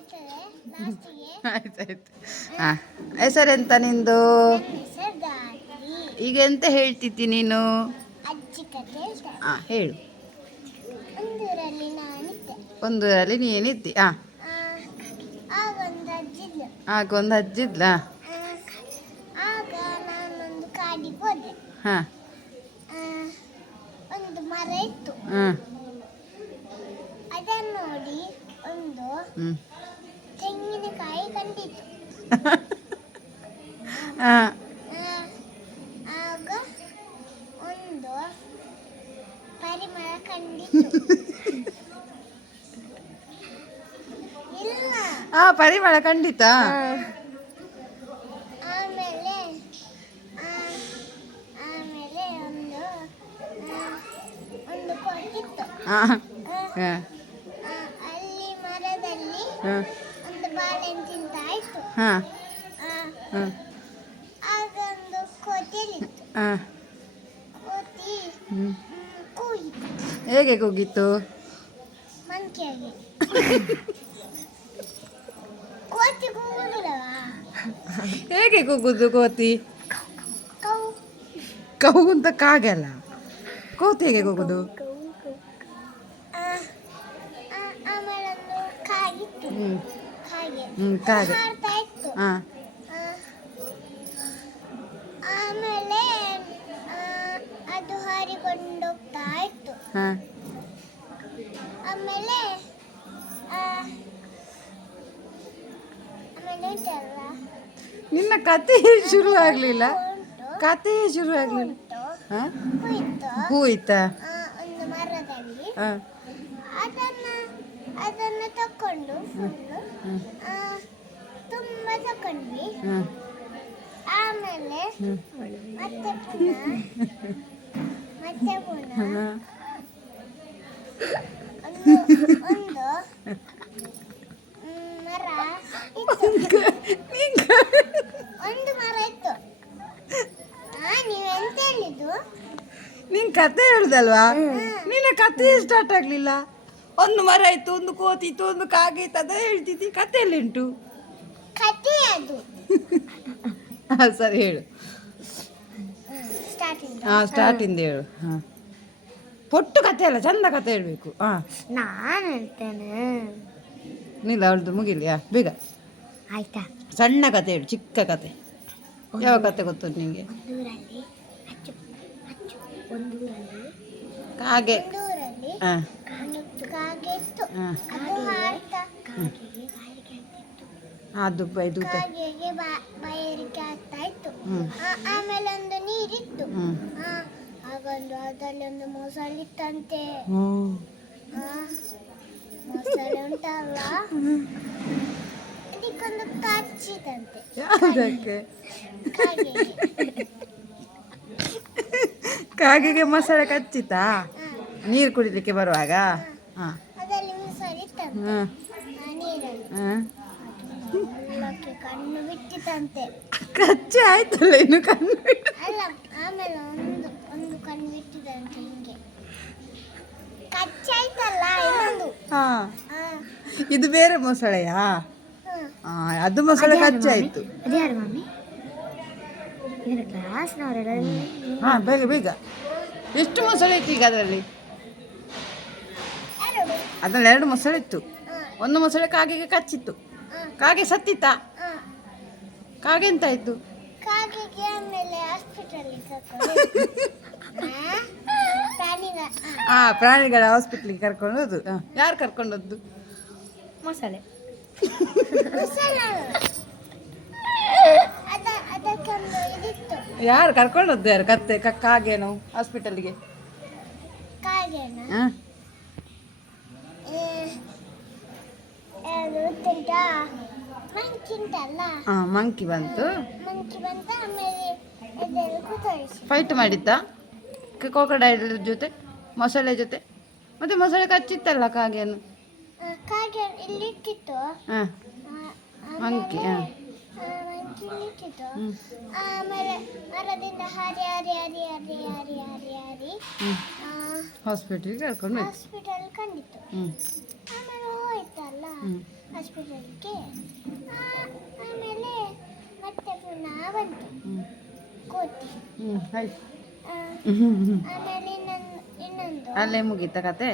ಆಯ್ತಾಯ್ತು. ಹಾಂ ಹೆಸರೆಂತ ನಿಂದು? ಈಗ ಎಂತ ಹೇಳ್ತಿದ್ದಿ ನೀನು? ಹಾಂ ಹೇಳು. ಒಂದೂರಲ್ಲಿ ನಾನಿದ್ದೆ. ಹಾಂ ಆಗ ಒಂದು ಅಜ್ಜಿದ್ಲು. ಹಾಂ. ಒಂದು ಮರ ಇತ್ತು. ಹಾಂ. ಅದನ್ನು ನೋಡಿ ಒಂದು ಹಾಂ ಆ, ಆಗ ಒಂದು ಪರಿಮಳ ಕಂಡಿತು. ಇಲ್ಲ. ಆ ಪರಿಮಳ ಖಂಡಿತ ಆಮೇಲೆ ಆ, ಆಮೇಲೆ ಒಂದು ಆ, ಒಂದು ಕೊಟ್ಟಿತ್ತು. ಹಾಂ ಮರದಲ್ಲಿ ಹಾಂ. ಹಾಂ. ಹ್ಞೂ ಹೇಗೆ ಕೂಗಿತ್ತು? ಕೂಗುದಿಲ್ಲವಾ? ಹೇಗೆ ಕೂಗುದು ಕೋತಿ? ಕೌ ಕೌ. ಅಂತ ಕಾಗಲ್ಲ ಕೋತಿ ಹೇಗೆ ಕೂಗುದು? ಹ್ಞೂ ಹ್ಞೂ ಕಾಗೆ. ಹಾಂ ಆಮೇಲೆ ಅದು ಹಾರಿಕೊಂಡೋಗ್ತಾ ಇತ್ತು ಹಾಂ ಆಮೇಲೆ ನಿನ್ನ ಕತೆ ಶುರು ಆಗಲಿಲ್ಲ? ಕತೆ ಶುರು ಆಗಲಿಲ್ಲ? ಹಾಂ ಹೋಯ್ತು ಒಂದು ಮರದಲ್ಲಿ. ಹಾಂ ಅದನ್ನ ಅದನ್ನು ತಕೊಂಡು ಫುಲ್ಲು ತುಂಬ ತಕೊಂಡ್ವಿ ಆಮೇಲೆ ಮತ್ತೆ ಪುನಃ ಮತ್ತೆ ಪುನಃ ಒಂದು ಒಂದು ಮರ ಇತ್ತು. ಒಂದು ಮರ ಇತ್ತು. ನೀವೆಂತ ಹೇಳಿದ್ದು? ನಿನ್ ಕತೆ ಹೇಳ್ದಲ್ವಾ? ನಿನ್ನ ಕತೆ ಸ್ಟಾರ್ಟ್ ಆಗಲಿಲ್ಲ. ಒಂದು ಮರ ಇತ್ತು ಒಂದು ಕೋತಿ ಇತ್ತು ಒಂದು ಕಾಗೆ ಇತ್ತು ಅದ ಹೇಳ್ತಿದ್ದಿ. ಕಥೆಯಲ್ಲಿ ಉಂಟು. ಕತೆ ಅದು. ಹಾಂ ಸರಿ ಹೇಳು. ಸ್ಟಾರ್ಟಿಂಗ್ ಸ್ಟಾರ್ಟ್ ಇಂದ ಹೇಳು. ಹಾ. ಪೊಟ್ಟು ಕತೆ ಅಲ್ಲ ಚಂದ ಕತೆ ಹೇಳಬೇಕು. ಹಾಂ. ನಾನು ಹೇಳ್ತೇನೆ. ನಿಲ್ಲ ಅವಳದು ಮುಗಿಲಿ ಹಾ ಬೇಗ. ಆಯ್ತಾ? ಸಣ್ಣ ಕತೆ ಹೇಳು ಚಿಕ್ಕ ಕತೆ ಯಾವ ಕತೆ ಗೊತ್ತು ನಿಮಗೆ ಒಂದೂರಲ್ಲಿ ಅಚ್ಚು ಅಚ್ಚು ಒಂದೂರಲ್ಲಿ ಕಾಗೆ. ಒಂದೂರಲ್ಲಿ. ಹಾಂ ಒಂದು ಹಾಂ. ಅದು ಇದು ಆಮೇಲೆ ಒಂದು ನೀರಿತ್ತು ಹಾಗೊಂದು ಅದರಲ್ಲಿ ಒಂದು ಮೊಸಳಿತ್ತಂತೆ ಹ್ಞೂ ಆ, ಮೊಸಳೆ ಉಂಟಲ್ಲ ಅದಕ್ಕೊಂದು ಕಚ್ಚಿತಂತೆ ಅದಕ್ಕೆ ಕಾಗೆಗೆ. ಮೊಸಳೆ ಮಸಾಲೆ ಕಚ್ಚಿತಾ ನೀರು ಕುಡಿಲಿಕ್ಕೆ ಬರುವಾಗ? ಹಾಂ. ಕಣ್ಣು ಬಿಟ್ಟಿತಂತೆ ಕಚ್ಚಿ ಆಯ್ತಲ್ಲ ಇನ್ನು ಕಣ್ಣು ಅಲ್ಲ ಆಮೇಲೆ ಒಂದು ಒಂದು ಕಣ್ಣು ಬಿಟ್ಟಿದಂತೆ ಹಿಂಗೆ. ಕಚ್ಚಾಯ್ತಲ್ಲ ಇನ್ನೊಂದು. ಹಾಂ. ಆ, ಇದು ಬೇರೆ ಮೊಸಳೆಯಾ. ಹಾಂ. ಅದು ಮೊಸಳೆ ಕಚ್ಚಾಯ್ತು ಅದ್ಯಾರು ಮಮ್ಮಿ ಇವರು ಕ್ಲಾಸ್ನವರೆಲ್ಲ ಹಾಂ ಬೇಗ ಬೇಗ. ಎಷ್ಟು ಮೊಸಳೆ ಇತ್ತು ಈಗ ಅದರಲ್ಲಿ? ಅದರಲ್ಲಿ ಎರಡು ಮೊಸಳೆ ಇತ್ತು. ಒಂದು ಮೊಸಳೆ ಕಾಗೆಗೆ ಕಚ್ಚಿತ್ತು. ಕಾಗೆ ಸತ್ತಿತಾ ಆ. ಕಾಗೆ ಎಂತಾಯ್ತು ಆ, ಪ್ರಾಣಿಗ ಆ, ಹಾಂ ಪ್ರಾಣಿಗಳ ಹಾಸ್ಪಿಟ್ಲಿಗೆ ಕರ್ಕೊಂಡು ಹೋದು ಹಾಂ. ಯಾರು ಕರ್ಕೊಂಡದ್ದು ಹೋದ್ದು? ಮೊಸಳೆ. ಮೊಸಳೆ. ಅದ ಅದಕ್ಕೊಂದು ಇದಿತ್ತು. ಯಾರು ಕರ್ಕೊಂಡದ್ದು ಹೋದ್ದು ಯಾರು? ಕತ್ತೆ ಕ ಕಾಗೇನು ಹಾಸ್ಪಿಟಲ್ಗೆ ಕಾಗೆನ? ಹಾಂ. ಮಂಕಿ ಬಂತು. ಫೈಟ್ ಮಾಡಿದ್ದ? ಕೋಕಡೈಲ್ ಜೊತೆ? ಮೊಸಳೆ ಜೊತೆ? ಮತ್ತೆ ಮೊಸಳೆ ಕಚ್ಚಿತ್ತಲ್ಲ ಕಾಗೆನು ಕಾಗೆ ಇಲ್ಲಿ ಇಟ್ಟಿತ್ತು. ಹಾಂ. ಮಂಕಿ ಹಾಂ. ಹಾಸ್ಪಿಟ್ಲಿಗೆ ಕರ್ಕೊಂಡು ಹೋಯ್ತು ಹಾಸ್ಪಿಟಲ್ ಕಂಡಿತ್ತು ಹ್ಞೂ ಆಮೇಲೆ ಹೋಯ್ತಲ್ಲ? ಹಾಸ್ಪಿಟಲ್ಗೆ ಆಮೇಲೆ ಮತ್ತೆ ಪುನಃ ಬಂತು ಕೋತಿ. ಆಮೇಲೆ ಇನ್ನೊಂದು ಇನ್ನೊಂದು. ಅಲ್ಲೇ ಮುಗೀತ ಕತೆ?